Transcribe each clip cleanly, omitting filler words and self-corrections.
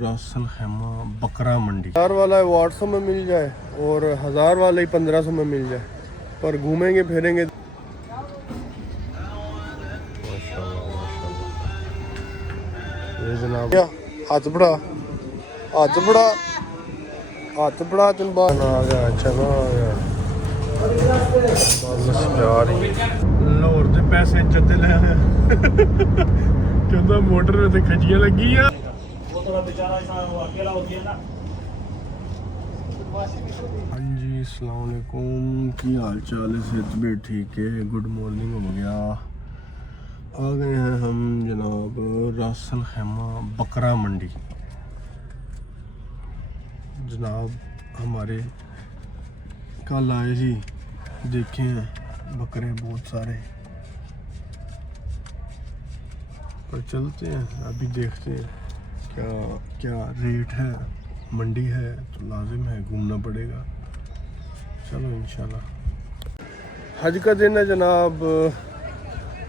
रासल खैमा बकरा मंडी। 1000 वाला 800 में मिल जाए और 1000 वाला ही 1500 में मिल जाए, पर घूमेंगे फिरेंगे। माशाल्लाह माशाल्लाह। ये जनाब हाथ बड़ा तुम बाहर आ गया। अच्छा ना आ गया जा रही लाहौर से पैसे जते ले कहता मोटर में तो खजियां लगी है। हाँ जी अस्सलाम वालेकुम, की हाल चाल है? सेहत भी ठीक है? गुड मॉर्निंग हो गया। आ गए हैं हम जनाब रासल खैमा बकरा मंडी। जनाब हमारे कल आए जी, देखे हैं बकरे बहुत सारे, पर चलते हैं अभी देखते हैं क्या क्या रेट है। मंडी है तो लाजिम है घूमना पड़ेगा। चलो इंशाल्लाह। हज का दिन है जनाब,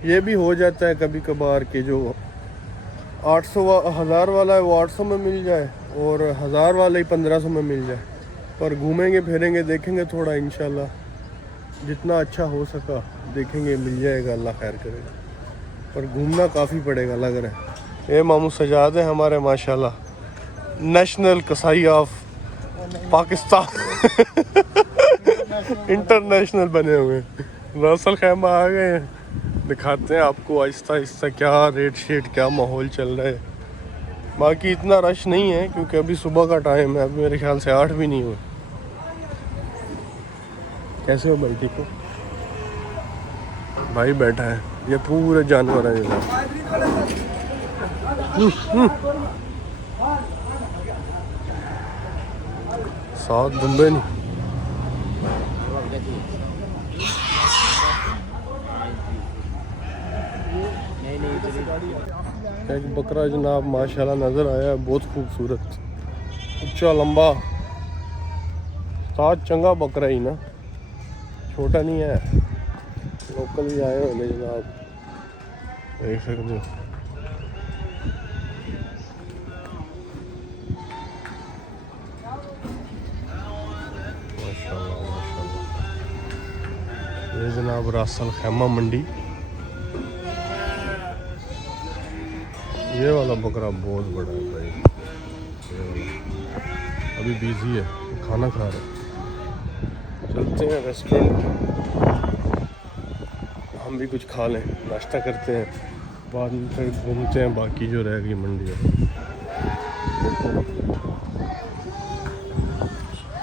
ये भी हो जाता है कभी कभार कि जो 1000 वाला है वो 800 में मिल जाए और 1000 वाला ही 1500 में मिल जाए, पर घूमेंगे फिरेंगे देखेंगे थोड़ा इंशाल्लाह, जितना अच्छा हो सका देखेंगे, मिल जाएगा अल्लाह खैर करेगा, पर घूमना काफ़ी पड़ेगा लग रहा है। ये मामू सजाद है हमारे माशाल्लाह, नेशनल कसाई ऑफ पाकिस्तान इंटरनेशनल बने हुए हैं। रासल खैमा आ गए हैं, दिखाते हैं आपको आहिस्ता आहिस्ता क्या रेट शेट क्या माहौल चल रहा है। बाकी इतना रश नहीं है क्योंकि अभी सुबह का टाइम है, अभी मेरे ख्याल से 8 भी नहीं हुए। कैसे हो भाई, ठीक हो? भाई बैठा है, ये पूरे जानवर है जनाब। साथ दुम्बे नहीं। एक बकरा जनाब माशाल्लाह नज़र आया, बहुत खूबसूरत, ऊंचा लंबा, साथ चंगा बकरा ही ना, छोटा नहीं है। लोकल ही आए होने जनाब, देख सकते हो। माशाल्लाह माशाल्लाह। ये जनाब रासल खैमा मंडी। ये वाला बकरा बहुत बड़ा है भाई, ये वाला अभी बिजी है, खाना खा रहा है। चलते हैं रेस्टोरेंट, हम भी कुछ खा लें, नाश्ता करते हैं, बाद में फिर घूमते हैं बाकी जो रह गई मंडी है।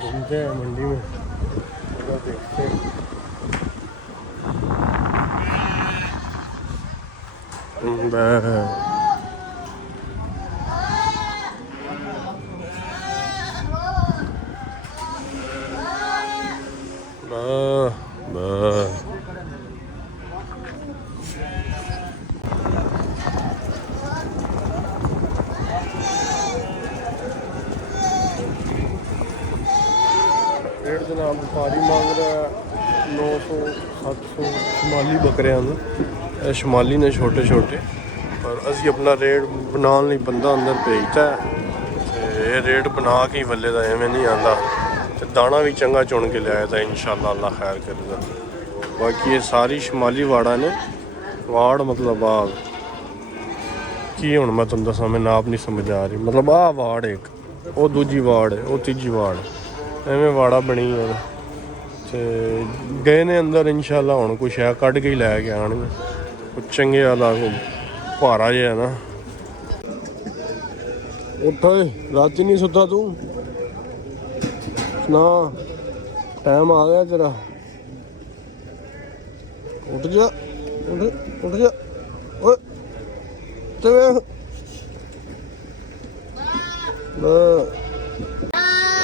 घूमते हैं मंडी में, देखते हैं। रेट जनाब व्यापारी मांग रहा है 900-700 शुमाली बकरियां ने, शुमाली ने छोटे छोटे, पर असी अपना रेट बना नहीं, बंदा अंदर भेजता है तो ये रेट बना के ही वल्ले का एवं नहीं आता, तो दाना भी चंगा चुन के लिया था इंशाल्लाह अल्लाह खैर करेगा। बाकी ये सारी शुमाली वाड़ा ने, वाड़ मतलब बाग की हूँ मैं तुम दसा, मैं नाप नहीं समझ आ रही, मतलब आ वाड़ एक, वो दूजी वाड़ है, वो तीजी वाड़ एवें वाड़ा बनी है। तो गए ने अंदर इंशाल्लाह हुण कुछ है कढ़ के ही लैके आएंगे, कुछ चंगे वाला भारा जिहा ना। उठ राती नहीं सुता तू ना, टाइम आ गया तेरा, उठ जा उठ जा।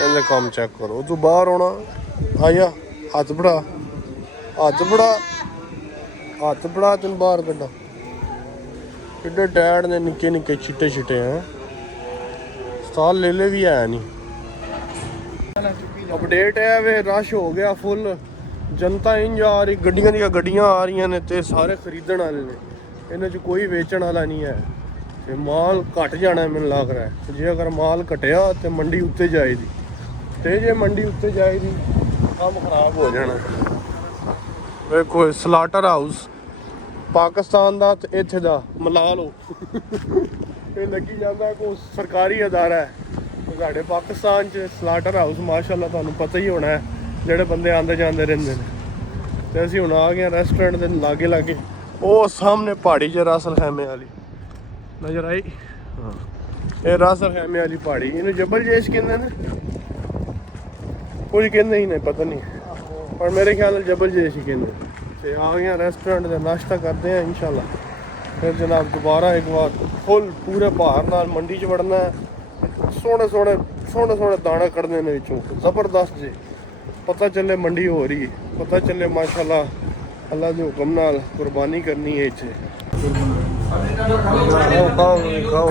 इन्हें काम चेक करो, तू बाहर होना आया, हाथ बढ़ा तेन बाहर कड्डा। किड्डे टैड ने निक्के निक्के चिट्टे चिट्टे हैं, साल ले भी है नहीं। अपडेट है वे, रश हो गया फुल, जनता इंज आ रही, गड्डियां आ रही ने, ते सारे खरीदण वाले ने, इन्हां च कोई वेचण वाला नहीं है। ਤੇ ਮਾਲ ਘਟ ਜਾਣਾ ਮੈਨੂੰ ਲੱਗ ਰਿਹਾ ਹੈ। ਜੇ ਅਗਰ ਮਾਲ ਘਟਿਆ ਤੇ ਮੰਡੀ ਉੱਤੇ ਜਾਏਗੀ, ਤੇ ਜੇ ਮੰਡੀ ਉੱਤੇ ਜਾਏਗੀ ਕੰਮ ਖਰਾਬ ਹੋ ਜਾਣਾ। ਵੇਖੋ ਸਲਾਟਰ ਹਾਊਸ ਪਾਕਿਸਤਾਨ ਦਾ ਤੇ ਇੱਥੇ ਦਾ ਮਿਲਾ ਲਓ। ਇਹ ਲੱਗੀ ਜਾਂਦਾ ਕੋਈ ਸਰਕਾਰੀ ਅਦਾਰਾ ਹੈ। ਸਾਡੇ ਪਾਕਿਸਤਾਨ 'ਚ ਸਲਾਟਰ ਹਾਊਸ ਮਾਸ਼ਾਅੱਲਾ ਤੁਹਾਨੂੰ ਪਤਾ ਹੀ ਹੋਣਾ ਹੈ, ਜਿਹੜੇ ਬੰਦੇ ਆਉਂਦੇ ਜਾਂਦੇ ਰਹਿੰਦੇ ਨੇ। ਤੇ ਅਸੀਂ ਹੁਣ ਆ ਗਏ ਰੈਸਟੋਰੈਂਟ ਦੇ ਲਾਗੇ ਲਾਗੇ, ਉਹ ਸਾਹਮਣੇ ਪਹਾੜੀ 'ਚ ਰਾਸਲ ਖੈਮੇ ਵਾਲੀ ਨਜ਼ਰ ਆਈ। ਹਾਂ, ਇਹ ਰਾਸਲ ਖੈਮੇ ਵਾਲੀ ਪਹਾੜੀ, ਇਹਨੂੰ ਜਬਲ ਜੇਸ਼ ਕਹਿੰਦੇ ਨੇ, ਕੁਝ ਕਹਿੰਦੇ ਹੀ ਨਹੀਂ ਪਤਾ ਨਹੀਂ, ਪਰ ਮੇਰੇ ਖਿਆਲ ਨਾਲ ਜਬਲ ਜੇਸ਼ ਹੀ ਕਹਿੰਦੇ। ਤੇ ਆ ਗਏ ਰੈਸਟੋਰੈਂਟ ਦੇ, ਨਾਸ਼ਤਾ ਕਰਦੇ हैं इंशाल्लाह। फिर जनाब दोबारा एक बार फुल पूरे भार नाल मंडी च वड़ना है। सोहने सोहने दाने कढ़ने ने विचों जबरदस्त जी, पता चले मंडी हो रही, पता चले माशाल्लाह अल्लाह के हुक्म नाल कुर्बानी करनी है इत्थे। खाओ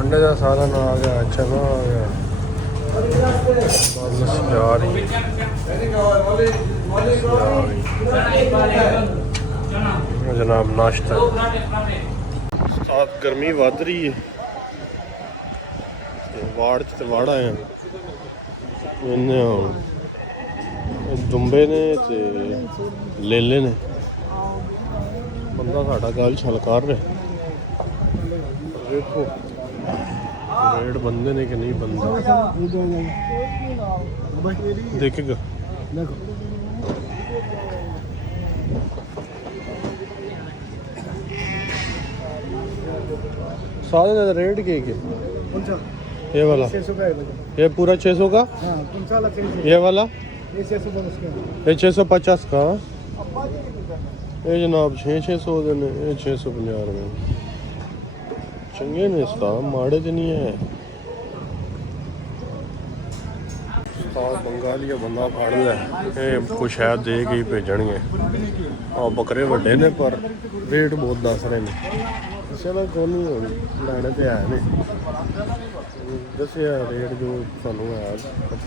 अंडे का सालन आ गया, चना आ गया, जनाब नाश्ता। साथ गर्मी वध रही है, वाड़ च वाड़ आए दुंबे ने ते लेले ने। बंदा साडा गल छल कर रहा, देखो रेट बंदे ने कि नहीं बंदे, देखेगा सारे का रेट के ये वाला, ये पूरा 600 का, ये वाला ये 650 का, ये जनाब 600 देने, ये 650 रुपये चंगे ने। इसका माड़े तो नहीं है। बंगाली बंदा फड़ लिया, कुछ शायद दे के ही भेजणगे। बकरे वड्डे ने पर रेट बहुत दस रहे हैं। चलो कोई नहीं, लैने तो है नहीं, दसिया रेट जो सानू है।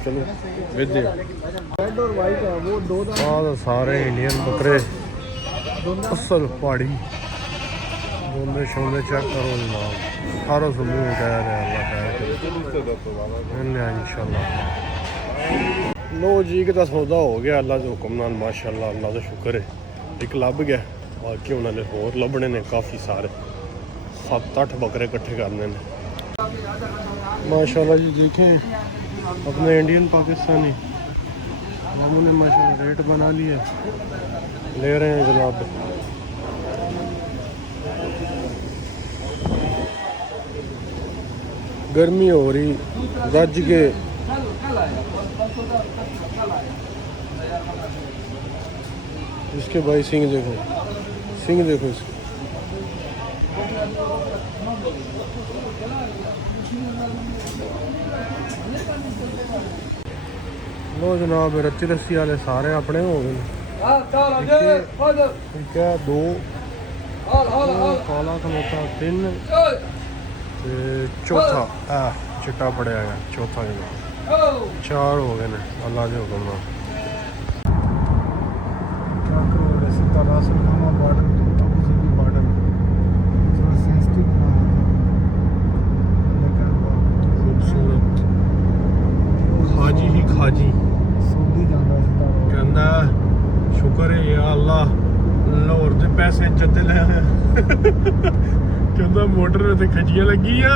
चलो विद सारे इंडियन बकरे असल पहाड़ी बोले शोले चेक करो जनाब, 1800 मुँह कह रहे अल्लाह खैर इंशाल्लाह। लो जी का सौदा हो गया अल्लाह के हुक्म नाल माशाल्लाह, अल्लाह का शुक्र है। एक लभ गया, बाकी उन्होंने होर लभने ने काफ़ी सारे, 7-8 बकरे इकट्ठे करने ने माशाल्लाह जी। देखें अपने इंडियन पाकिस्तानी मामू ने माशाल्लाह रेट बना लिया, ले रहे हैं जनाब। गर्मी हो रही रज के, इसके भाई सिंह देखो, सिंह देखो इसके। लो जनाब रत्ती रस्सी वाले सारे अपने हो गए। ठीक है, 2 काला खलोता 3 चौथा चिट्टा पड़िया है, चौथा जनाब 4 हो गए ने अल्लाह के हुक्म नाल। खूबसूरत खाजी ही खाजी कहना शुक्र है या अल्लाह, लाहौर के पैसे जद्दे ले कहना मोटर ते खजियां लगी आ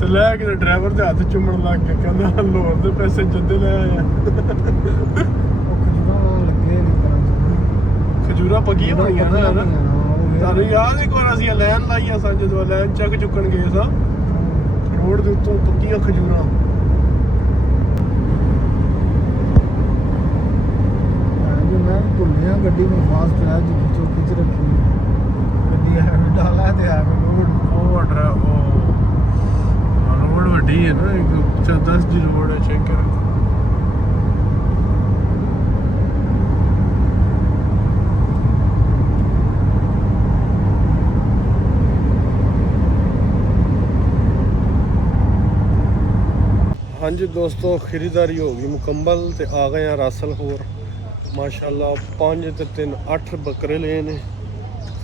ते लै के ड्राइवर के हाथ चुमन लग गया, कहना लाहौर के पैसे जद्दे ले आया। खजूरा पक्कियां होनियां ना, ਤੁਹਾਨੂੰ याद एक बार ਅਸੀਂ ਲੈਨ ਲਾਈਆਂ ਸਾਂ ਜਦੋਂ ਲੈਨ ਚੱਕ ਚੁੱਕਣ ਗਏ ਸਾਂ ਰੋਡ ਦੇ ਉੱਤੋਂ ਪੱਕੀਆਂ ਖਜੂਰਾਂ। मैं भुलिया गड्डी में फास्ट ड्राइव की चौकी च रखी गड्डी है डाला ते है रोड रोड वड्डी है ना, 10 दी रोड है, चेक कर। हाँ जी दोस्तों, खरीदारी हो गई मुकम्मल ते आ गए हैं रासल होर माशाल्लाह। 5 ते 3 8 बकरे ले ने,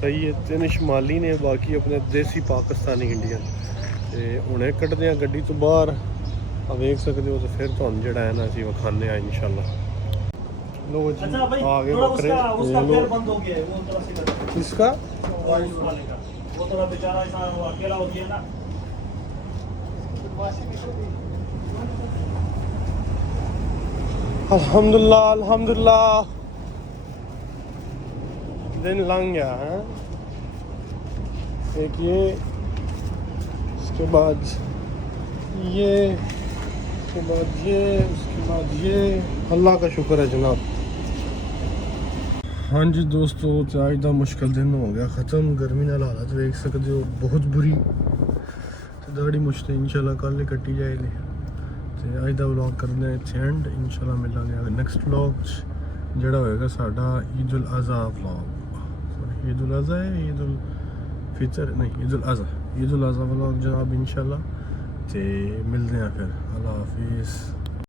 ਸਹੀ ਹੈ। 3 ਸ਼ਮਾਲੀ ਨੇ, ਬਾਕੀ ਆਪਣੇ ਦੇਸੀ ਪਾਕਿਸਤਾਨੀ ਇੰਡੀਅਨ। ਤੇ ਹੁਣੇ ਕੱਢਦੇ ਆ ਗੱਡੀ ਤੋਂ ਬਾਹਰ, ਆ ਵੇਖ ਸਕਦੇ ਹੋ। ਤੇ ਫਿਰ ਤੁਹਾਨੂੰ ਜਿਹੜਾ ਹੈ ਨਾ ਅਸੀਂ ਵਿਖਾਉਂਦੇ ਆ ਇੰਸ਼ਾਅੱਲਾ। ਲੋ ਜੀ अच्छा भाई ਆ ਗਏ थोड़ा ਬੱਕਰੇ। उसका पैर बंद हो गया है, वो थोड़ा सी कर दो। इसका वाइस वाले का वो थोड़ा बेचारा ऐसा वो अकेला हो गया ना। अल्हम्दुलिल्लाह अल्हम्दुलिल्लाह, दिन लंघ गया है। एक ये, इसके बाद ये, उसके बाद ये, उसके बाद ये। अल्लाह का शुक्र है जनाब। हाँ जी दोस्तों, तो आज का मुश्किल दिन हो गया ख़त्म। गर्मी नाल हालत देख सकते हो बहुत बुरी। तो दाढ़ी मुश्किल इंशाल्लाह कल कट्टी जाएगी। तो आज का व्लॉग करना इत्थे एंड। इंशाल्लाह मिलांगे नैक्सट व्लॉग जिहड़ा होएगा साडा ईद उल अज़हा व्लॉग। ईद उल अज़हा है, ईद उल फितर नहीं, ईद उल अज़हा व्लॉग जनाब इंशाल्लाह। तो मिलते हैं फिर। अल्लाह हाफिज़।